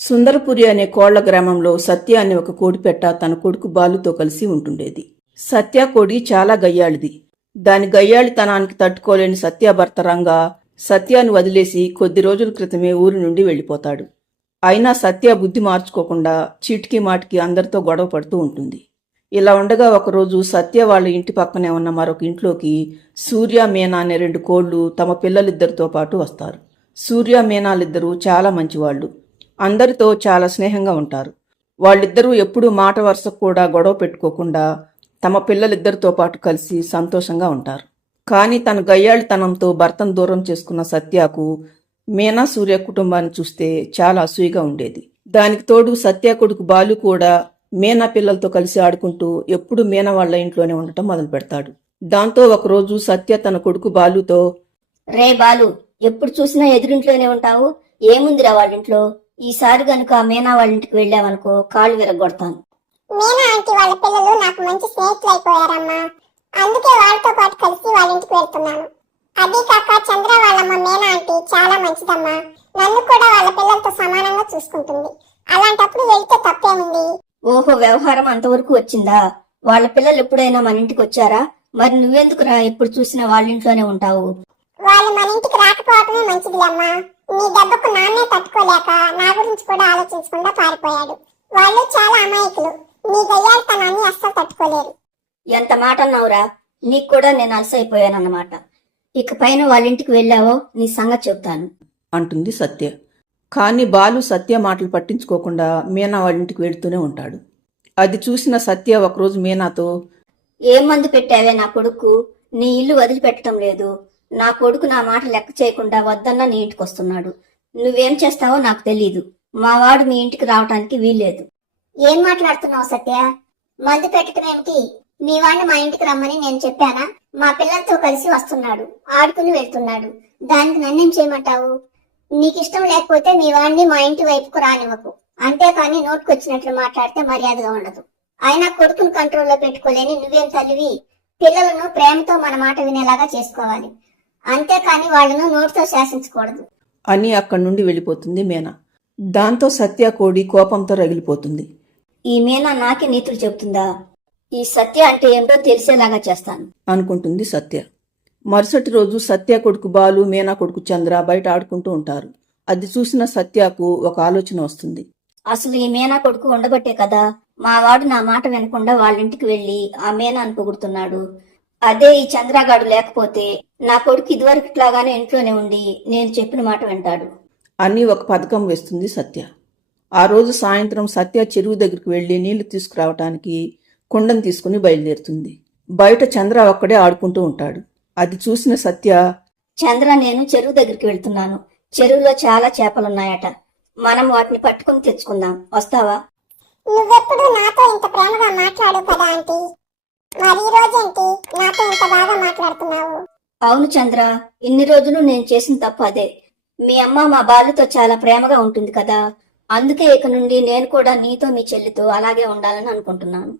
సుందరపురి అనే కోళ్ల గ్రామంలో సత్య అనే ఒక కోడిపెట్ట తన కొడుకు బాలుతో కలిసి ఉంటుండేది. సత్య కోడి చాలా గయ్యాళిది. దాని గయ్యాళితనానికి తట్టుకోలేని సత్య భర్త రంగా సత్యాను వదిలేసి కొద్ది రోజుల క్రితమే ఊరి నుండి వెళ్ళిపోతాడు. అయినా సత్య బుద్ధి మార్చుకోకుండా చీటికి మాటికి అందరితో గొడవ పడుతూ ఉంటుంది. ఇలా ఉండగా ఒకరోజు సత్య వాళ్ళ ఇంటి పక్కనే ఉన్న మరొక ఇంట్లోకి సూర్య, మీనా అనే 2 కోళ్లు తమ పిల్లలిద్దరితో పాటు వస్తారు. సూర్య, మీనాలిద్దరూ చాలా మంచివాళ్లు. అందరితో చాలా స్నేహంగా ఉంటారు. వాళ్ళిద్దరూ ఎప్పుడూ మాట వరుసకు కూడా గొడవ పెట్టుకోకుండా తమ పిల్లలిద్దరితో పాటు కలిసి సంతోషంగా ఉంటారు. కానీ తన గయ్యాళితనంతో భర్తను దూరం చేసుకున్న సత్యకు మీనా, సూర్య కుటుంబాన్ని చూస్తే చాలా అసూయగా ఉండేది. దానికి తోడు సత్య కొడుకు బాలు కూడా మీనా పిల్లలతో కలిసి ఆడుకుంటూ ఎప్పుడు మీనా వాళ్ళ ఇంట్లోనే ఉండటం మొదలు పెడతాడు. దాంతో ఒకరోజు సత్య తన కొడుకు బాలుతో, రే బాలు, ఎప్పుడు చూసినా ఎదురింట్లోనే ఉంటావు, ఏముందిరా వాళ్ళింట్లో? ఈసారి గనుక మీనా వాళ్ళ ఇంటికి వెళ్ళావనుకో కాళ్ళు విరగొడతాను. మీనా ఆంటీ వాళ్ళ పిల్లలు నాకు మంచి స్నేహితులు అయిపోయారమ్మా. అందుకే వాళ్ళతో పాటు కలిసి వాళ్ళ ఇంటికి వెళ్తున్నాను. అదీ కాక చంద్ర వాళ్ళమ్మ మీనా ఆంటీ చాలా మంచిదమ్మా. నన్ను కూడా వాళ్ళ పిల్లలతో సమానంగా చూసుకుంటుంది. అలాంటప్పుడు వెళ్తే తప్పేముంది? ఓహో, వ్యవహారం అంతవరకు వచ్చిందా? వాళ్ళ పిల్లలు ఎప్పుడైనా మన ఇంటికి వచ్చారా? మరి నువ్వెందుకురా ఎప్పుడు చూసినా వాళ్ళ ఇంట్లోనే ఉంటావు? వాళ్ళు మన ఇంటికి రాకపోవటమే మంచిదిలేమ్మా. నీ దెబ్బకు నాన్నే తట్టుకోలేక నా గురించి కూడా ఆలోచించకుండా పారిపోయాడు. వాళ్ళు చాలా అమాయకులు. నీ గయ్యాళితనాన్ని అస్సలు తట్టుకోలేరు. ఎంత మాట అన్నావురా? నీకు కూడా నేను అలసైపోయానన్నమాట. ఇక పైన వాళ్ళ ఇంటికి వెళ్ళావో నీ సంగతి చెప్తాను అంటుంది సత్య. కానీ బాలు సత్య మాటలు పట్టించుకోకుండా మీనా వాళ్ళ ఇంటికి వెళుతూనే ఉంటాడు. అది చూసిన సత్య ఒకరోజు మీనాతో, ఏం మందు పెట్టావే నా కొడుకు? నీ ఇల్లు వదిలిపెట్టడం లేదు. నా కొడుకు నా మాట లెక్క చేయకుండా వద్దన్నా నీ ఇంటికి వస్తున్నాడు. నువ్వేం చేస్తావో నాకు తెలీదు. మా వాడు మీ ఇంటికి రావటానికి వీల్లేదు. ఏం మాట్లాడుతున్నావు సత్య? మందు పెట్టడం ఏమిటి? మీ వాడిని మా ఇంటికి రమ్మని నేను చెప్పానా? మా పిల్లలతో కలిసి వస్తున్నాడు, ఆడుకుని వెళ్తున్నాడు. దానికి నన్నేం చేయమంటావు? నీకిష్టం లేకపోతే మీ వాడిని మా ఇంటి వైపుకు రానివ్వకు. అంతేకాని నోటుకొచ్చినట్లు మాట్లాడితే మర్యాదగా ఉండదు. అయినా కొడుకుని కంట్రోల్లో పెట్టుకోలేని నువ్వేం తల్లివి? పిల్లలను ప్రేమతో మన మాట వినేలాగా చేసుకోవాలి. అంతేకాని వాళ్ళను నోటితో శాసించకూడదు అని అక్కడి నుండి వెళ్ళిపోతుంది మీనా. దాంతో సత్య కోడి కోపంతో రగిలిపోతుంది. ఈ మీనా నాకే నీతులు చెబుతుందా? ఈ సత్య అంటే ఏమిటో తెలిసేలాగా చేస్తాను అనుకుంటుంది సత్య. మరుసటి రోజు సత్య కొడుకు బాలు, మీనా కొడుకు చంద్ర బయట ఆడుకుంటూ ఉంటారు. అది చూసిన సత్యకు ఒక ఆలోచన వస్తుంది. అసలు ఈ మీనా కొడుకు ఉండబట్టే కదా మా వాడు నా మాట వినకుండా వాళ్ళ ఇంటికి వెళ్లి ఆ మీనాను పొగుడుతున్నాడు. అదే ఈ చంద్రగాడు లేకపోతే నా కొడుకు ఇదివరకుట్లాగానే ఇంట్లోనే ఉండి నేను చెప్పిన మాట వింటాడు అని ఒక పథకం వేస్తుంది సత్య. ఆ రోజు సాయంత్రం సత్య చెరువు దగ్గరికి వెళ్లి నీళ్లు తీసుకురావటానికి కుండను తీసుకుని బయలుదేరుతుంది. బయట చంద్ర ఒక్కడే ఆడుకుంటూ ఉంటాడు. అది చూసిన సత్య, చంద్ర, నేను చెరువు దగ్గరికి వెళ్తున్నాను. చెరువులో చాలా చేపలున్నాయట. మనం వాటిని పట్టుకుని తెచ్చుకుందాం. వస్తావా? నువ్వెప్పుడు నాతో ఇంత ప్రేమగా మాట్లాడు కదా ఆంటీ. మరి ఈ రోజేంటి నాతో ఇంత బాగా మాట్లాడుతున్నావు? అవును చంద్ర, ఇన్ని రోజులు నేను చేసిన తప్పు అదే. మీ అమ్మ మా బాలుతో చాలా ప్రేమగా ఉంటుంది కదా. అందుకే ఇక నుండి నేను కూడా నీతో మీ చెల్లితో అలాగే ఉండాలని అనుకుంటున్నాను.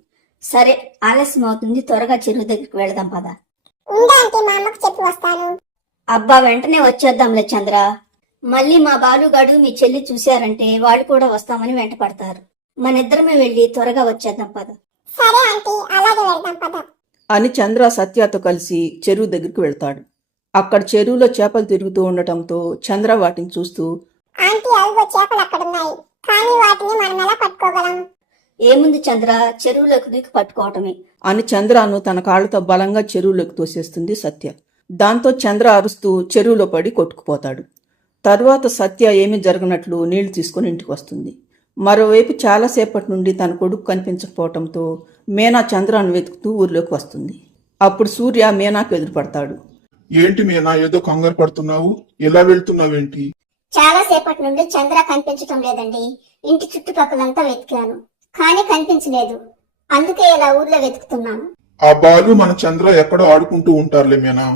సరే, ఆలస్యం అవుతుంది, త్వరగా చెరువు దగ్గరికి వెళదాం పద. ఉందంటే మా అమ్మకు చెప్పి వస్తాను. అబ్బా, వెంటనే వచ్చేద్దాంలే చంద్ర. మళ్ళీ మా బాలుగాడు మీ చెల్లి చూశారంటే వాళ్ళు కూడా వస్తామని వెంట పడతారు. మనిద్దరమే వెళ్లి త్వరగా వచ్చేద్దాం పద. సరే ఆంటీ, అలాగే వెళ్దాం పద అని చంద్ర సత్యతో కలిసి చెరువు దగ్గరికి వెళ్తాడు. అక్కడ చెరువులో చేపలు తిరుగుతూ ఉండటంతో చంద్ర వాటిని చూస్తూ, ఆంటీ, అవిగో చేపలు అక్కడున్నాయి. కానీ వాటిని మనం ఎలా పట్టుకోగలం? ఏముంది చంద్ర, చెరువులోకి దూకి పట్టుకోవటమే అని చంద్రను తన కాళ్లతో బలంగా చెరువులోకి తోసేస్తుంది సత్య. దాంతో చంద్ర అరుస్తూ చెరువులో పడి కొట్టుకుపోతాడు. తరువాత సత్య ఏమీ జరగనట్లు నీళ్లు తీసుకుని ఇంటికి వస్తుంది. మరోవైపు చాలాసేపటి నుండి తన కొడుకు కనిపించకపోవటంతో మీనా చంద్రను వెతుకుతూ ఊర్లోకి వస్తుంది. అప్పుడు సూర్య మీనాకు ఎదురుపడతాడు. ఏంటి మీనా, ఏదో కంగారు పడుతున్నావు? ఎలా వెళ్తున్నావేంటి? చాలా సేపటి నుండి చంద్ర కనిపించటం లేదండి. ఇంటి చుట్టుపక్కలంతా వెతికాను, కానీ కనిపించలేదు. అందుకే ఇలా ఊర్లో వెతుకుతున్నాను. ఆ బాలు మన చంద్ర ఎక్కడో ఆడుకుంటూ ఉంటారులే మీనా,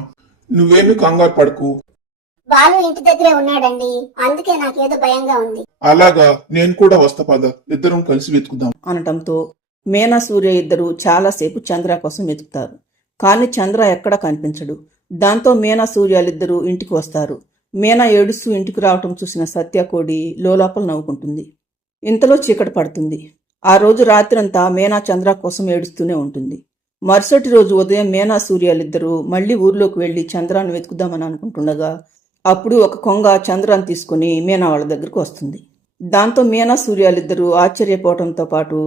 నువ్వేమి కంగారు పడకు. బాలు ఇంటి దగ్గరే ఉన్నాడండి. అందుకే నాకేదో భయంగా ఉంది. అలాగా, నేను కూడా వస్తా పద, ఇద్దరం కలిసి వెతుకుదాం అనటంతో మీనా, సూర్య ఇద్దరు చాలాసేపు చంద్ర కోసం వెతుకుతారు. కానీ చంద్ర ఎక్కడా కనిపించడు. దాంతో మీనా, సూర్యాలిద్దరూ ఇంటికి వస్తారు. మీనా ఏడుస్తూ ఇంటికి రావటం చూసిన సత్య కోడి లోలోపల నవ్వుకుంటుంది. ఇంతలో చీకటి పడుతుంది. ఆ రోజు రాత్రంతా మీనా చంద్ర కోసం ఏడుస్తూనే ఉంటుంది. మరుసటి రోజు ఉదయం మీనా సూర్యాలిద్దరూ మళ్లీ ఊర్లోకి వెళ్లి చంద్రాన్ని వెతుకుదామని అనుకుంటుండగా అప్పుడు ఒక కొంగ చంద్రాన్ని తీసుకుని మీనా వాళ్ళ దగ్గరకు వస్తుంది. దాంతో మీనా సూర్యాలిద్దరూ ఆశ్చర్యపోవడంతో పాటు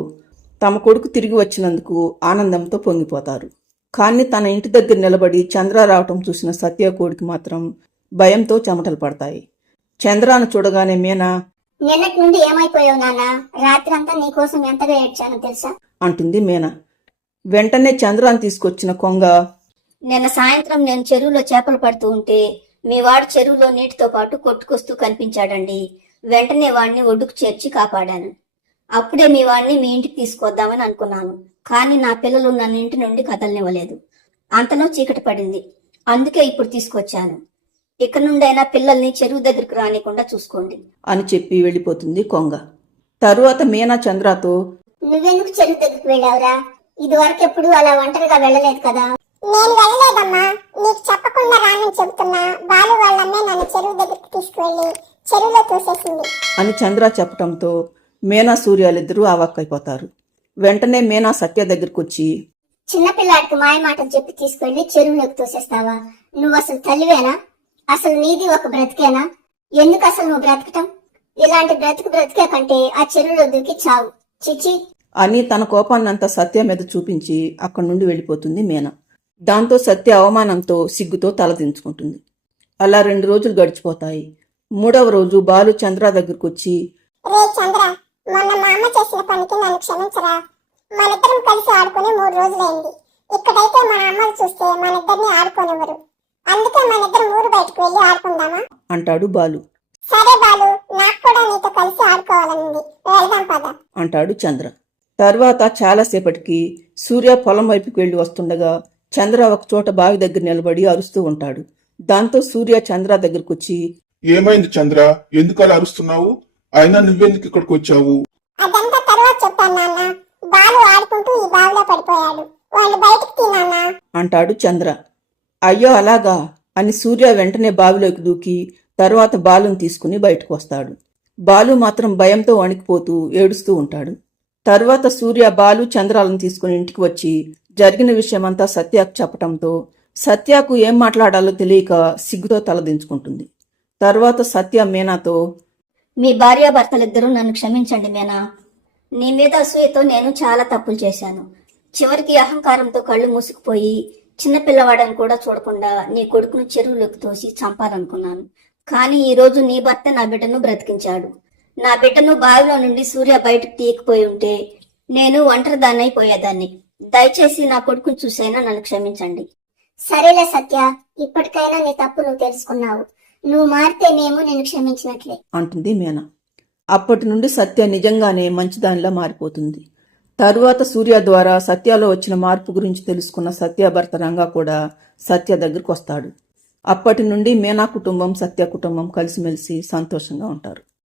తమ కొడుకు తిరిగి వచ్చినందుకు ఆనందంతో పొంగిపోతారు. కానీ తన ఇంటి దగ్గర నిలబడి చంద్ర రావటం చూసిన సత్య కోడికి మాత్రం భయంతో చెమటలు పడతాయి. చంద్రాను చూడగానే మీనా నిన్నటి నుండి ఏమైపోయావు నాన్న? రాత్రంతా నీకోసం ఎంతగా ఏడ్చానో తెలుసా? అంటుంది మీనా. వెంటనే చంద్రాన్ని తీసుకొచ్చిన కొంగ నిన్న సాయంత్రం నేను చెరువులో చేపలు పడుతూ ఉంటే మీ వాడు చెరువులో నీటితో పాటు కొట్టుకొస్తూ కనిపించాడండి. వెంటనే వాడిని ఒడ్డుకు చేర్చి కాపాడాను. అప్పుడే మీ వాడిని మీ ఇంటికి తీసుకొద్దామని అనుకున్నాను. కానీ నా పిల్లలు నన్ను ఇంటి నుండి కదలనివ్వలేదు. అంతలో చీకటి పడింది. అందుకే ఇప్పుడు తీసుకొచ్చాను. ఇక నుండైనా పిల్లల్ని చెరువు దగ్గరకు రానికుండా చూసుకోండి అని చెప్పి వెళ్ళిపోతుంది కొంగ. తరువాత మీనా చంద్రతో నువ్వెందుకు చెరువు దగ్గరికి వెళ్ళావురా? ఇది వరకు ఎప్పుడు అలా ఒంటరిగా వెళ్ళలేదు కదా? నేను వెళ్ళలేదమ్మా, నీకు చెప్పకుండా రానని చెబుతున్నా. బాలు వాళ్ళమ్మే నన్ను చెరువు దగ్గరికి తీసుకువెళ్ళి చెరువులో తోసేసింది అని చంద్ర చెప్పటంతో మీనా సూర్యాలిద్దరూ ఆవాక్కైపోతారు. వెంటనే మీనా సత్య దగ్గరకు వచ్చి చిన్నపిల్లాడికి మాయ మాటలు చెప్పి తీసుకెళ్లి చెరువులోకి తోసేస్తావా? నువ్వు అసలు తల్లివేనా? అసలు నీది ఒక బ్రతికేనా? ఎందుకు అసలు నువ్వు బ్రతకటం? ఇలాంటి బ్రతికే కంటే ఆ చెరువులో దూకి చావు. చిచి అని తన కోపాన్నంతా సత్య మీద చూపించి అక్కడి నుండి వెళ్ళిపోతుంది మీనా. దాంతో సత్య అవమానంతో సిగ్గుతో తలదించుకుంటుంది. అలా 2 రోజులు గడిచిపోతాయి. 3వ రోజు బాలు చంద్ర దగ్గరకు వచ్చి రే చంద్ర, మొన్న మా అమ్మ చేసిన పనికి నన్ను క్షమించరా. మనిద్దరం కలిసి ఆడుకుని 3 రోజులైంది. ఇక్కడైతే మన అమ్మలు చూస్తే మనిద్దరిని ఆడుకోనివ్వరు. అందుకే మనిద్దరం ఊరు బయటకు వెళ్ళి ఆడుకుందామా అంటాడు బాలు. సరే బాలు, నాకు కూడా నీతో కలిసి ఆడుకోవాలనుంది, వెళ్దాం పద అంటాడు చంద్ర. తర్వాత చాలాసేపటికి సూర్య పొలం వైపుకి వెళ్లి వస్తుండగా చంద్ర ఒక చోట బావి దగ్గర నిలబడి అరుస్తూ ఉంటాడు. దాంతో సూర్య చంద్ర దగ్గరకు వచ్చి ఏమైంది చంద్ర? ఎందుకు అలా అరుస్తున్నావు? అయినా నువ్వెందుకు ఇక్కడికి వచ్చావు? అదంతా తర్వాత చెప్తాను నాన్న. బాలు ఆడుకుంటూ ఈ బావిలో పడిపోయాడు, వాళ్ళు బయటకు తిన్నానా అంటాడు చంద్ర. అయ్యో అలాగా అని సూర్య వెంటనే బావిలోకి దూకి తర్వాత బాలుని తీసుకుని బయటకు వస్తాడు. బాలు మాత్రం భయంతో వణికిపోతూ ఏడుస్తూ ఉంటాడు. తర్వాత సూర్య బాలు చంద్రాలను తీసుకుని ఇంటికి వచ్చి జరిగిన విషయమంతా సత్యకు చెప్పటంతో సత్యకు ఏం మాట్లాడాలో తెలియక సిగ్గుతో తలదించుకుంటుంది. తర్వాత సత్య మీనాతో మీ భార్యాభర్తలిద్దరూ నన్ను క్షమించండి మీనా. నీ మీద అసూయతో నేను చాలా తప్పులు చేశాను. చివరికి అహంకారంతో కళ్ళు మూసుకుపోయి చిన్నపిల్లవాడని కూడా చూడకుండా నీ కొడుకును చెరువులోకి తోసి చంపాలనుకున్నాను. కానీ ఈ రోజు నీ భర్త నా బిడ్డను బ్రతికించాడు. నా బిడ్డను బావిలో నుండి సూర్య బయటకు తీయకపోయి ఉంటే నేను ఒంటరిదాన్నైపోయేదాన్ని. దయచేసి నా కొడుకును చూసైనా నన్ను క్షమించండి. సరేలే సత్య, ఇప్పటికైనా నీ తప్పు నువ్వు తెలుసుకున్నావు. నువ్వు మారితే మేము నిన్ను క్షమించినట్లే అంటుంది మీనా. అప్పటి నుండి సత్య నిజంగానే మంచిదానిలా మారిపోతుంది. తరువాత సూర్య ద్వారా సత్యలో వచ్చిన మార్పు గురించి తెలుసుకున్న సత్య భర్త రంగా కూడా సత్య దగ్గరకు వస్తాడు. అప్పటి నుండి మీనా కుటుంబం సత్య కుటుంబం కలిసిమెలిసి సంతోషంగా ఉంటారు.